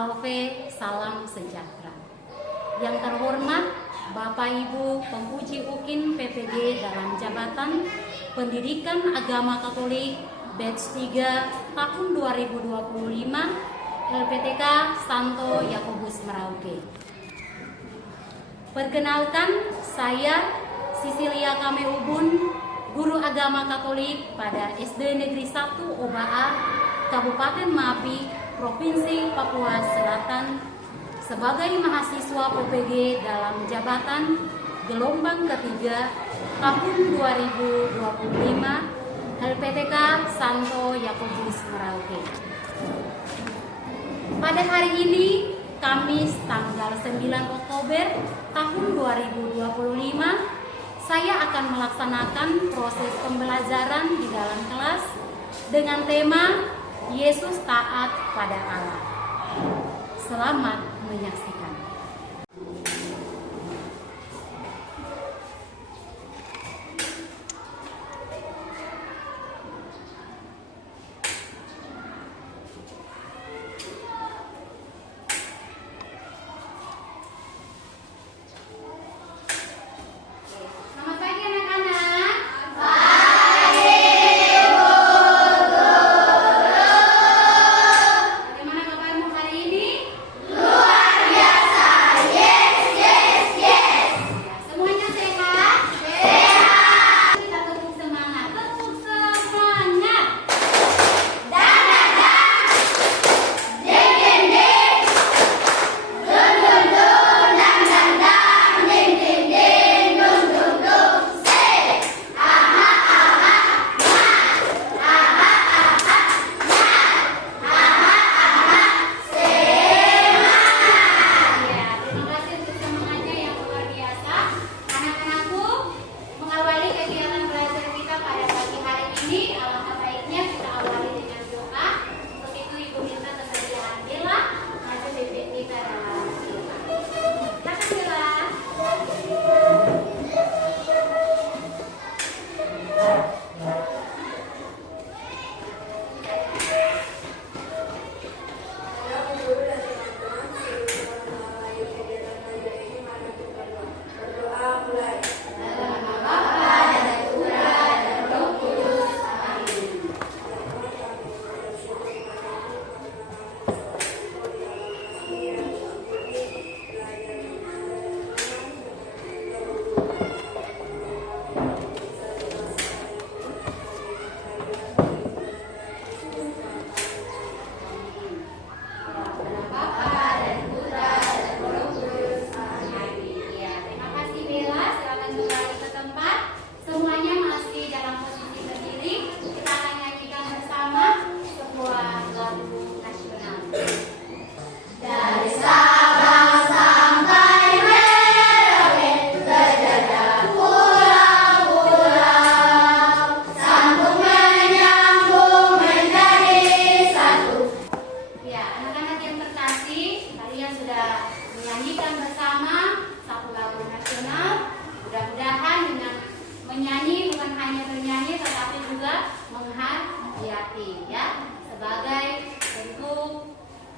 Salve, salam sejahtera. Yang terhormat Bapak Ibu Pemuji UKIN PPG dalam jabatan Pendidikan Agama Katolik Batch 3 tahun 2025 LPTK Santo Yakobus Merauke. Perkenalkan, saya Sisilia Kameubun, guru agama Katolik pada SD Negeri 1 Obaa, Kabupaten Mapi, Provinsi Papua Selatan, sebagai mahasiswa PPG dalam jabatan gelombang ketiga tahun 2025 LPTK Santo Yakobus Merauke. Pada hari ini, Kamis tanggal 9 Oktober tahun 2025, saya akan melaksanakan proses pembelajaran di dalam kelas dengan tema Yesus taat pada Allah. Selamat menyaksikan.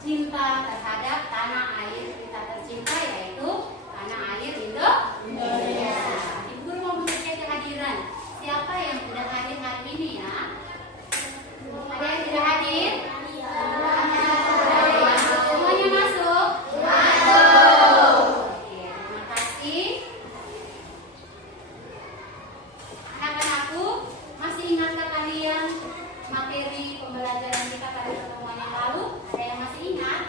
Cinta terhadap tanah air kita tercinta, yaitu tanah air Indonesia. Ibu guru mau mempercayai kehadiran siapa yang sudah hadir hari ini ya? Ada yang tidak hadir? Semuanya masuk? Masuk. Oke, terima kasih. Anak-anakku, masih ingatkah kalian materi pembelajaran kita pada pertemuan yang lalu? Ada yang masih ingat?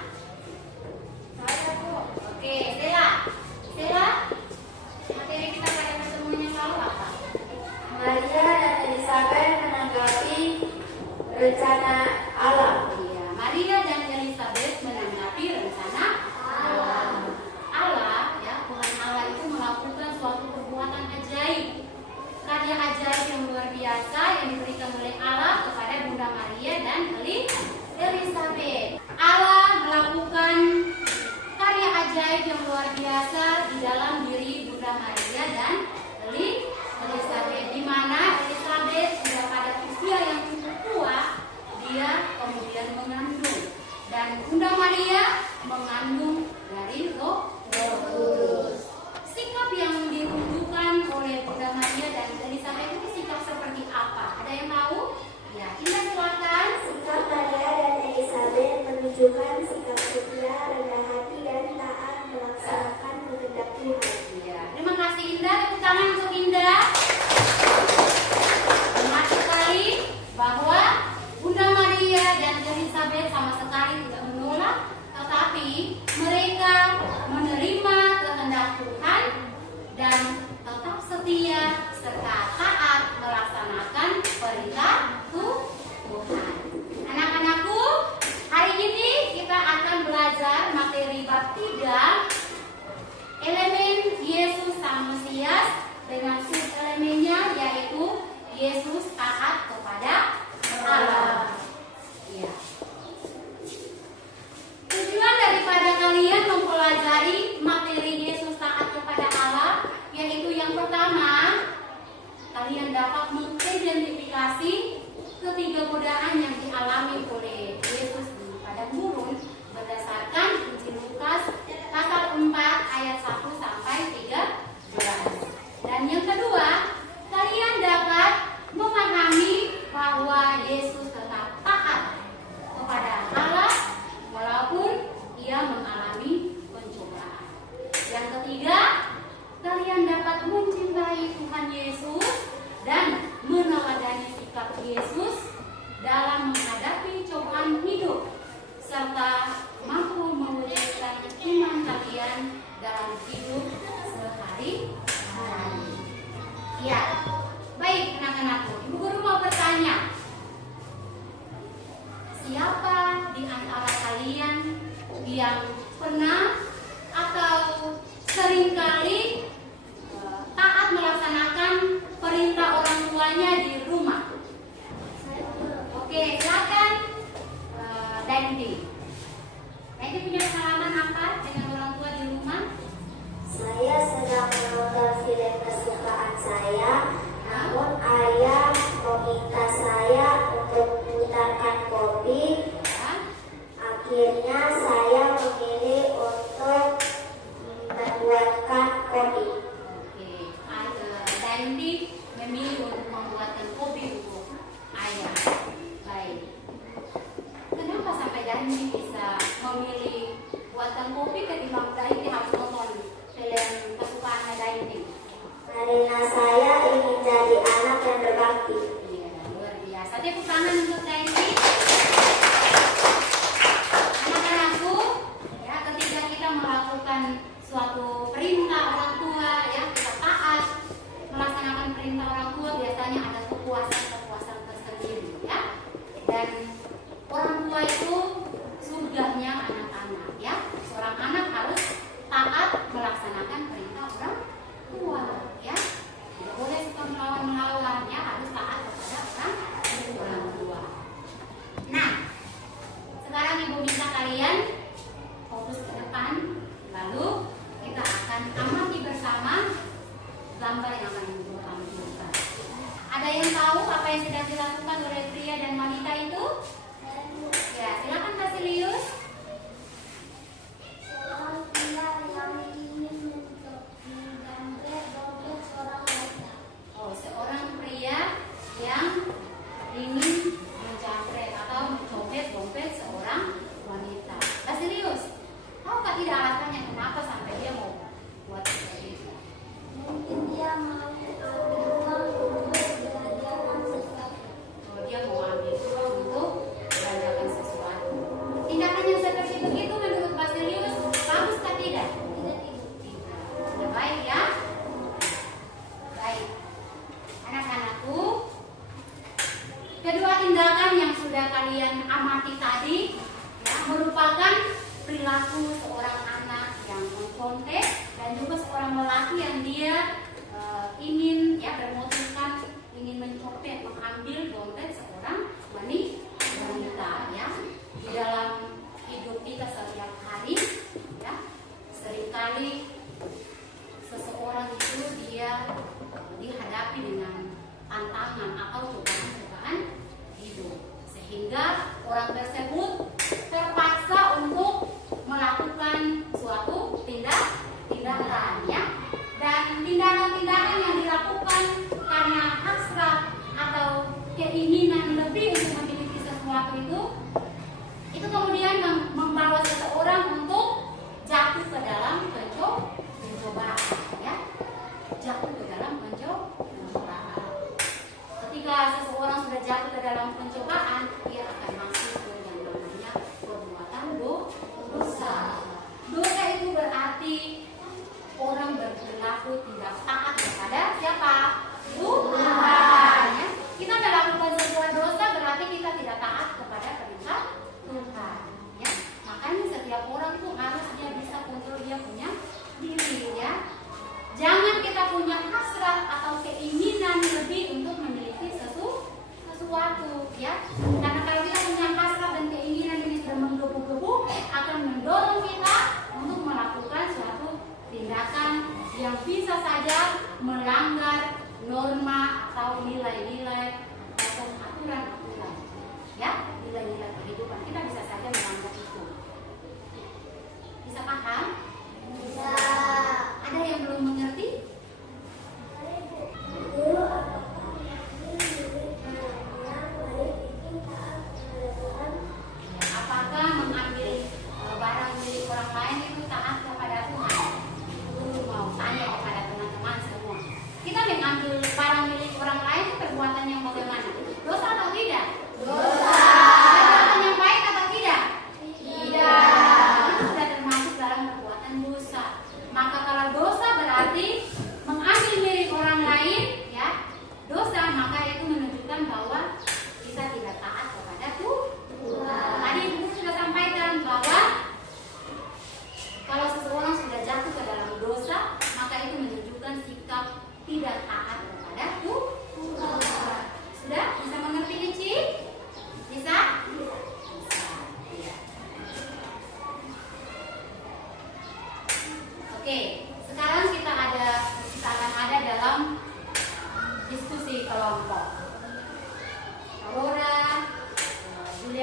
Saya, Bu. Oke, Stella, materi kita pada pertemuan yang lalu apa? Maria dan Elizabeth menanggapi rencana Allah. Iya, Maria dan Elizabeth menanggapi rencana Allah. Allah, ya, Tuhan Allah itu melakukan suatu perbuatan ajaib, karya ajaib yang luar biasa yang diberikan oleh Allah kepada Bunda Maria dan Elizabeth. Allah melakukan karya ajaib yang luar biasa di dalam diri Bunda Maria dan Elizabeth, di mana Elizabeth sudah pada usia yang cukup tua, dia kemudian mengandung, dan menunjukkan sikap setia, rendah hati, dan taat melaksanakan kehendak Tuhan. Ya, terima kasih Indah. Tepuk tangan untuk Indah. Benar sekali bahwa Bunda Maria dan Elizabeth sama sekali tidak menolak, tetapi mereka menerima kehendak Tuhan dan tetap setia serta taat melaksanakan perintah Tuhan. Anak-anakku, hari ini kita akan belajar materi bab 3, elemen Yesus Sang Mesias, dengan sub-elemennya yaitu Yesus taat kepada Allah. Ya. Tujuan daripada kalian mempelajari materi Yesus taat kepada Allah yaitu yang pertama, kalian dapat mengidentifikasi ketiga godaan yang dialami oleh Yesus di padang gurun berdasarkan Injil Lukas pasal 4 ayat 1 sampai 13. Dan yang kedua, kalian dapat memahami bahwa Yesus tetap taat kepada Allah walaupun ia mengalami pencobaan. Yang ketiga, kalian dapat mencintai Tuhan Yesus dan meneladani sikap Yesus dalam menghadapi cobaan hidup serta mampu mewujudkan iman kalian dalam hidup sehari-hari. Ya, baik anak-anakku, Ibu Guru mau bertanya, siapa di antara kalian yang pernah atau seringkali taat melaksanakan perintah orang tuanya di rumah? Oke, silakan Dandy. Dandy punya pengalaman apa dengan orang tua di rumah? Saya sedang menonton film kesukaan saya, namun ayah meminta saya untuk memutarkan kopi. Akhirnya saya memilih untuk membuatkan kopi. Oke, Dandy memilih untuk membuatkan kopi untuk ayah. Baik. Kenapa sampai Dandy bisa memilih buatan kopi ketimbang Dandy harus nonton film kesukaannya Dandy? Karena saya ingin jadi anak yang berbakti. Iya, luar biasa. Tepuk tangan untuk Dandy. Anak-anakku, ya, ketika kita melakukan suatu perintah orang tua, ya, kita taat melaksanakan perintah orang tua, biasanya ada kepuasan tersendiri, ya. Dan orang tua itu surganya anak-anak, ya. Seorang anak harus taat melaksanakan perintah orang tua, ya. Tidak boleh suka melawan-melawan, ya, harus taat kepada orang tua. Nah, sekarang Ibu minta kalian fokus ke depan, lalu kita akan amati bersama gambar yang akan Ibu tampilkan. Ada yang tahu apa yang sedang dilakukan oleh pria dan wanita itu? Ya, silakan Basilius. Seorang pria yang ingin menjamret dompet seorang wanita. Oh, seorang pria yang ingin menjamret atau mencopet dompet seorang wanita. Basilius, tahukah tidak alasannya kenapa sampai dia mau buat seperti itu? Mungkin dia mau ambil uang untuk belanjakan sesuatu. Oh, dia mau ambil uang untuk belanjakan sesuatu. Tindakan yang seperti begitu menurut Basilius bagus atau tidak? Tidak. Sudah baik, ya? Baik. Anak-anakku, kedua tindakan yang sudah kalian amati tadi, ya, merupakan perilaku seorang anak yang mencontek dan juga seorang lelaki yang dia ingin, ya, bermotifkan ingin mencopet, mengambil dompet seorang wanita, ya. Di dalam hidup kita setiap hari, ya, seringkali seseorang itu dia dihadapi dengan tantangan atau cobaan-cobaan hidup, sehingga orang tersebut terpaksa untuk melakukan suatu tindakan, ya. Dan tindakan-tindakan yang dilakukan karena hasrat atau keinginan lebih untuk memiliki sesuatu itu kemudian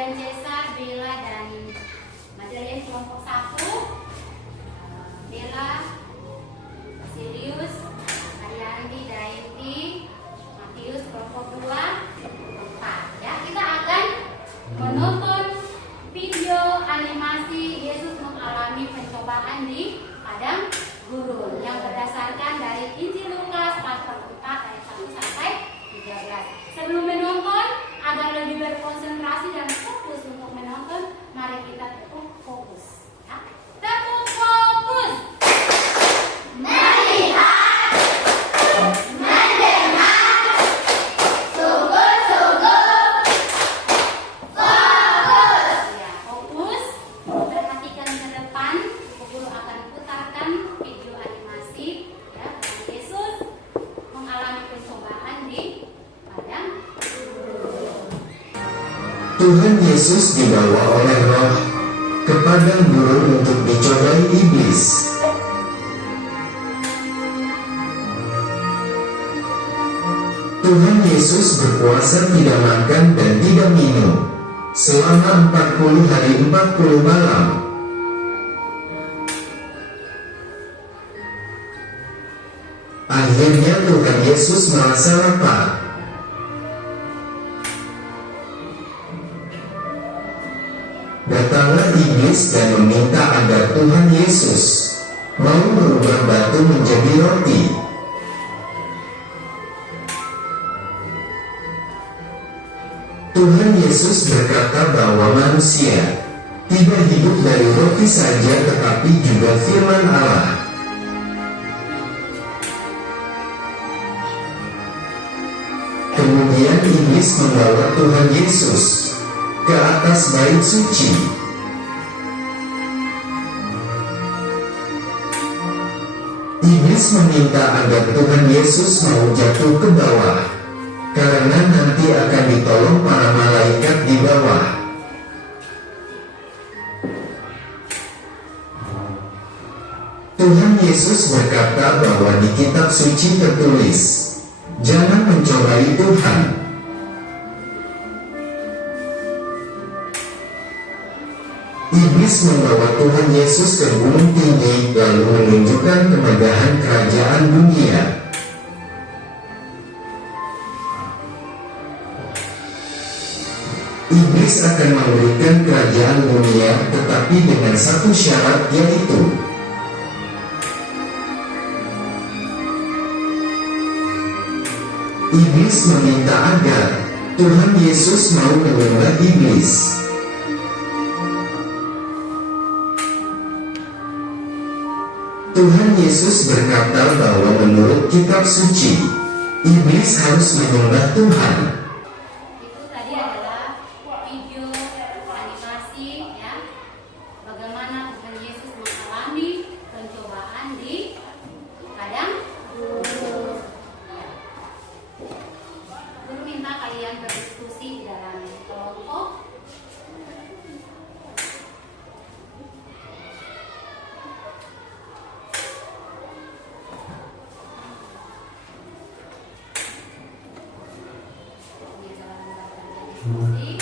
Kemudian Cesar, Bella, dan Madeleine kelompok 1. Bella, Sirius, Ariandi, Dainti, Matius kelompok 2, 4. Ya, kita akan menonton video animasi Yesus mengalami pencobaan di padang gurun yang berdasarkan dari Injil Lukas pasal 4 ayat 1 sampai 13. Sebelum menonton, agar lebih berkonsentrasi dan fokus untuk menonton, mari kita tepuk fokus. Ya. Tepuk fokus. Melihat, mendengar, sungguh-sungguh, fokus. Ya, fokus. Perhatikan ke depan. Guru akan putarkan video animasi ya, tentang Yesus mengalami pencobaan di padang gurun. Tuhan Yesus dibawa oleh Roh ke padang gurun untuk dicobai iblis. Tuhan Yesus berpuasa tidak makan dan tidak minum selama 40 hari 40 malam. Akhirnya Tuhan Yesus merasa lapar. Datanglah iblis dan meminta agar Tuhan Yesus mau merubah batu menjadi roti. Tuhan Yesus berkata bahwa manusia tidak hidup dari roti saja tetapi juga firman Allah. Kemudian iblis membawa Tuhan Yesus ke atas bait suci. Iblis meminta agar Tuhan Yesus mau jatuh ke bawah, karena nanti akan ditolong para malaikat di bawah. Tuhan Yesus berkata bahwa di kitab suci tertulis, "Jangan mencobai Tuhan." Iblis membawa Tuhan Yesus ke gunung tinggi lalu menunjukkan kemegahan kerajaan dunia. Iblis akan memberikan kerajaan dunia tetapi dengan satu syarat, yaitu iblis meminta agar Tuhan Yesus mau menyembah iblis. Tuhan Yesus berkata bahwa menurut kitab suci, iblis harus menyembah Tuhan. Itu tadi adalah video animasi ya, bagaimana Tuhan Yesus mengalami pencobaan di padang gurun. Ya. Guru minta kalian berdiskusi di dalam kelompok. Di dalam diskusi.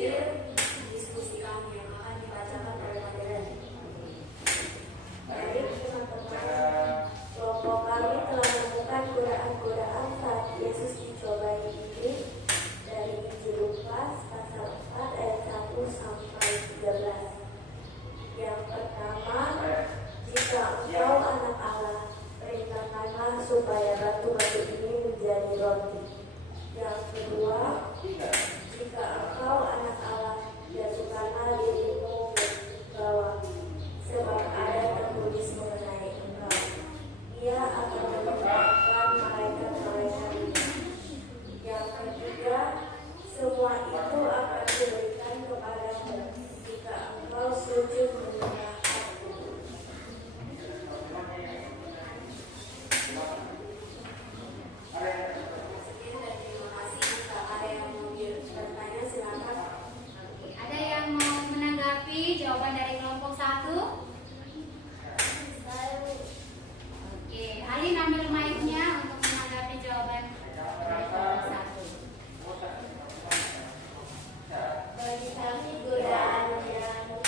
hasil diskusi kami yang akan dibacakan oleh Madera. Baik, teman-teman, kelompok kami telah menemukan godaan-godaan saat Yesus dicobai iblis dari Injil Lukas pasal 4 ayat 1 sampai 13. Yang pertama, jika engkau anak Allah, perintahkanlah supaya batu-batu ini menjadi roti. Yang kedua, jika engkau anak Allah, jatuhkanlah dirimu ke bawah, sebab ada tertulis mengenai engkau. Ia akan menempatkan malaikat-malaikatnya. Yang ketiga, semua itu akan diberikan kepadamu jika engkau sujud menyembah Aku. Sekian dan terima kasih. Jika ada yang mau bertanya, silakan. Oke, ada yang mau menanggapi jawaban dari kelompok 1? Oke, Alin ambil mic-nya untuk menanggapi jawaban dari kelompok 1. Bagi kami godaan yang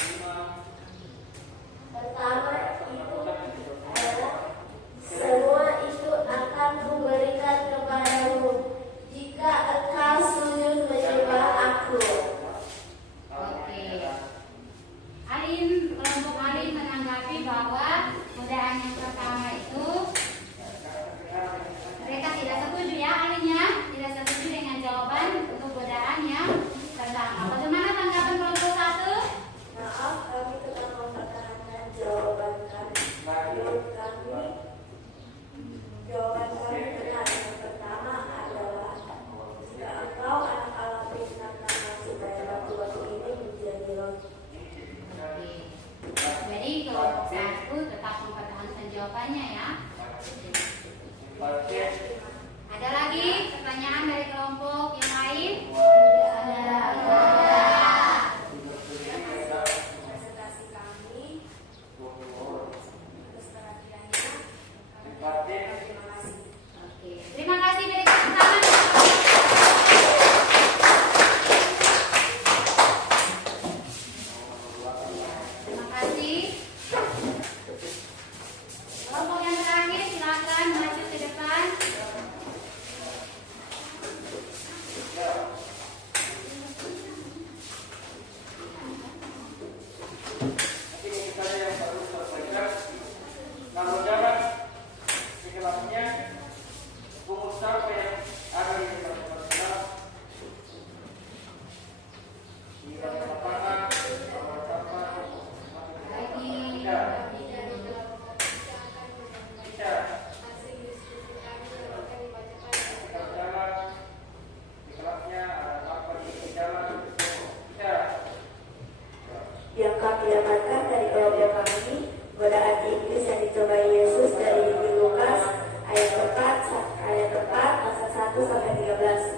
pertama itu adalah semua itu akan kuberikan kepadamu jika engkau sujud menyembah Aku. Oke. Alin, kelompok Alin menanggapi bahwa godaan yang pertama itu mereka tidak setuju ya, Alin ya, tidak setuju dengan jawaban untuk godaan yang pertama. Bagaimana tanggapan kelompok 1? Maaf, kami tetap mempertahankan jawaban kami. Jawaban kami benar. Yang pertama adalah jika engkau anak Allah, perintahkanlah supaya batu-batu ini menjadi roti. Oke. Jadi kelompok 1 tetap mempertahankan jawabannya ya. Ada lagi pertanyaan dari kelompok yang lain? Ada. Presentasi kami atas perhatiannya. Terima kasih. Oke. Terima kasih dari tepuk tangan. Terima kasih. Kelompok yang terakhir silakan maju ke depan. Yang kami dapatkan dari kelompok kami, godaan iblis yang dicobai Yesus dari Injil Lukas ayat 4 pasal 1 sampai 13.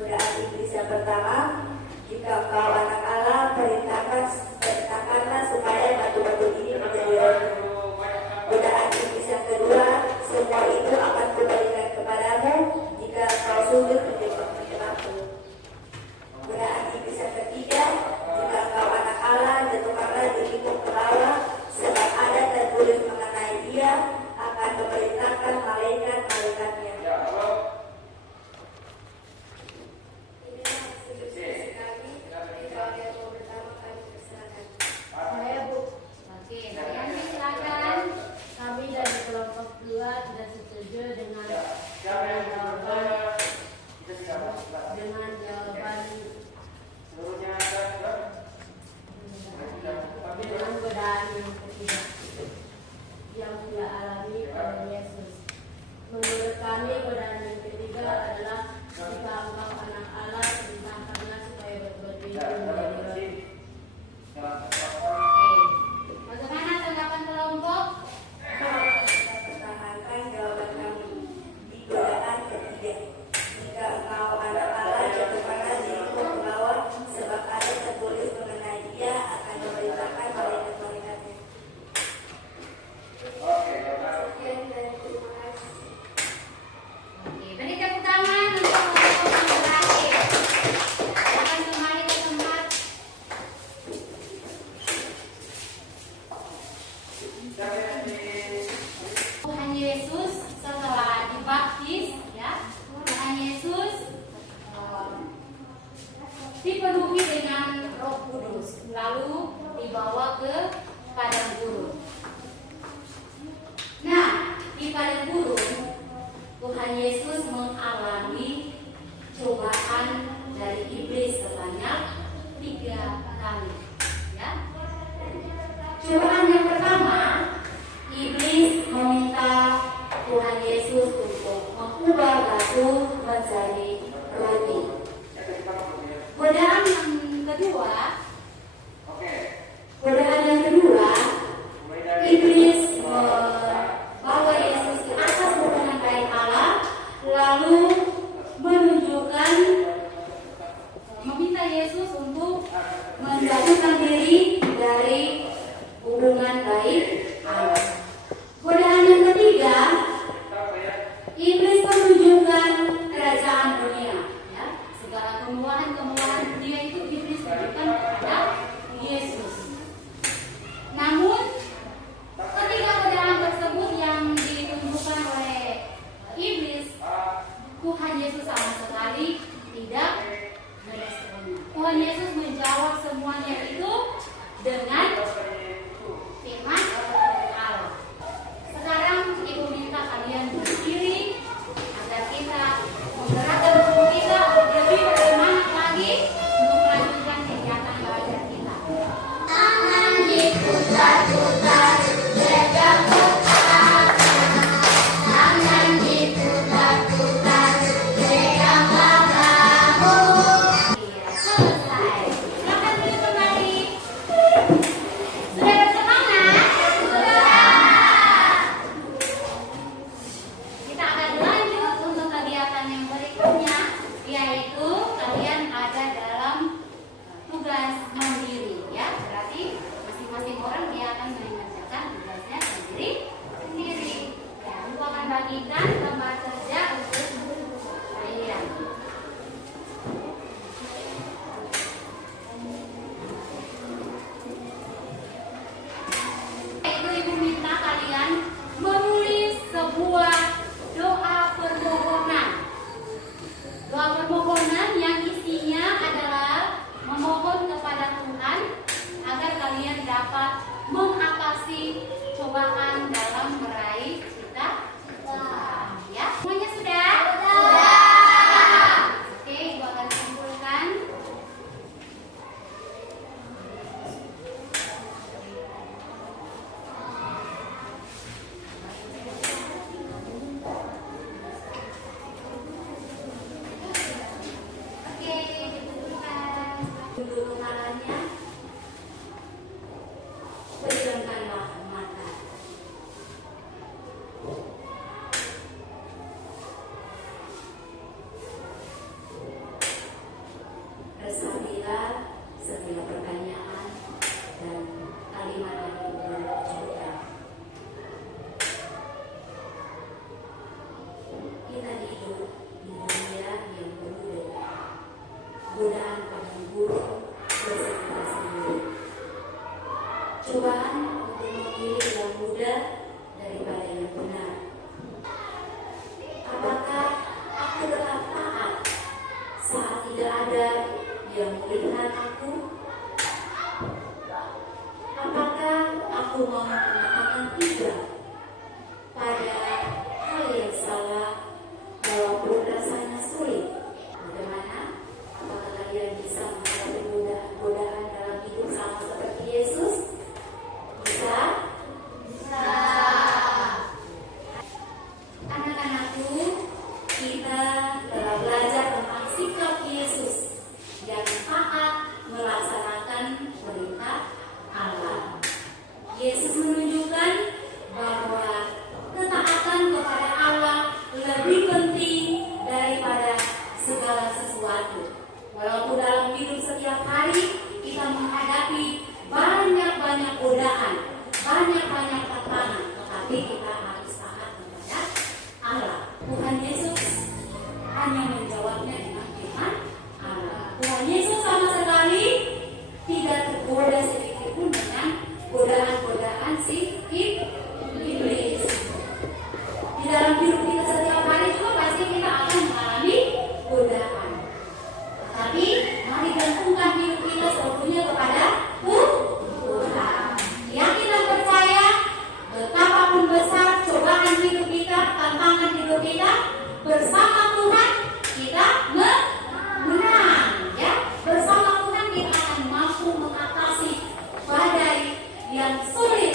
Godaan iblis yang pertama, jika engkau anak Allah, perintahkanlah supaya batu-batu ini menjadi roti. Godaan iblis yang kedua, semua itu akan kuberikan kepadamu jika engkau sujud menyembah-Aku. Godaan iblis yang ketiga, jika engkau anak Allah, jatuhkanlah dirimu kedua, Godaan yang kedua, iblis membawa Yesus ke atas potongan kain Allah, lalu menunjukkan meminta Yesus untuk menjatuhkan diri dari hubungan baik Allah. Godaan yang ketiga, iblis menunjukkan kerajaan dunia. ya, segala kemewahan dunia itu iblis berikan kepada Yesus. Namun ketika godaan tersebut yang ditunjukkan oleh iblis, Tuhan Yesus sama sekali tidak meresponnya. Tuhan Yesus menjawab semuanya itu dengan firman Allah. Sekarang Ibu minta kalian berdiri agar kita menggerakkan tubuh kita untuk lebih bersemangat lagi untuk melanjutkan kegiatan belajar kita. Tangan diputar-putar, pegang kotak. Tangan diputar-putar, pegang kotakmu. Selesai. Silakan duduk kembali. Sudah bersemangat? Kita akan lanjut untuk kegiatan yang berikutnya, yaitu kalian ada dalam tugas mandiri, ya. Berarti masing-masing orang dia akan mengerjakan tugasnya sendiri. Ya, aku akan bagikan tempat kerja untuk kalian. Itu Ibu minta kalian menulis sebuah doa permohonan. Doa permohonan yang isinya adalah memohon kepada Tuhan agar kalian dapat mengatasi cobaan dalam meraih cita-cita. Ya, semuanya sudah? Sudah. Oke, Ibu akan kumpulkan. Oke, dikumpulkan. Duduk kepalanya, pejamkanlah mata. Resapilah setiap pertanyaan dan kalimat yang Ibu ucapkan. Kita hidup di dunia yang penuh dengan godaan pada buruk bersama sendiri. Cobaan untuk memilih yang mudah daripada yang benar. Apakah aku tetap taat saat tidak ada yang melihat aku? Apakah aku mau mengatakan tidak pada hal yang salah walaupun rasanya sulit? Bagaimana? Apakah kalian bisa menghadapi godaan dalam hidup sama seperti Yesus? Bisa? Anak-anakku, kita telah belajar tentang sikap Yesus yang taat melaksanakan perintah Allah. Yesus menunjukkan bahwa ketaatan kepada Allah lebih penting daripada segala sesuatu. Walaupun dalam hidup setiap hari kita menghadapi banyak-banyak godaan, banyak-banyak tantangan, tetapi kita harus taat kepada Allah. Tuhan Yesus hanya menjawabnya dengan firman Allah. Tuhan Yesus sama sekali tidak tergoda sedikit pun dengan godaan-godaan si iblis. Di dalam hidup kita setiap hari juga pasti kita akan mengalami godaan. Tetapi mari gantungkan hidup kita sepenuhnya kepada Tuhan. Yakin dan percaya betapapun besar cobaan hidup kita, tantangan hidup kita, bersama Tuhan kita menang. Ya, bersama Tuhan kita akan mampu mengatasi badai yang sulit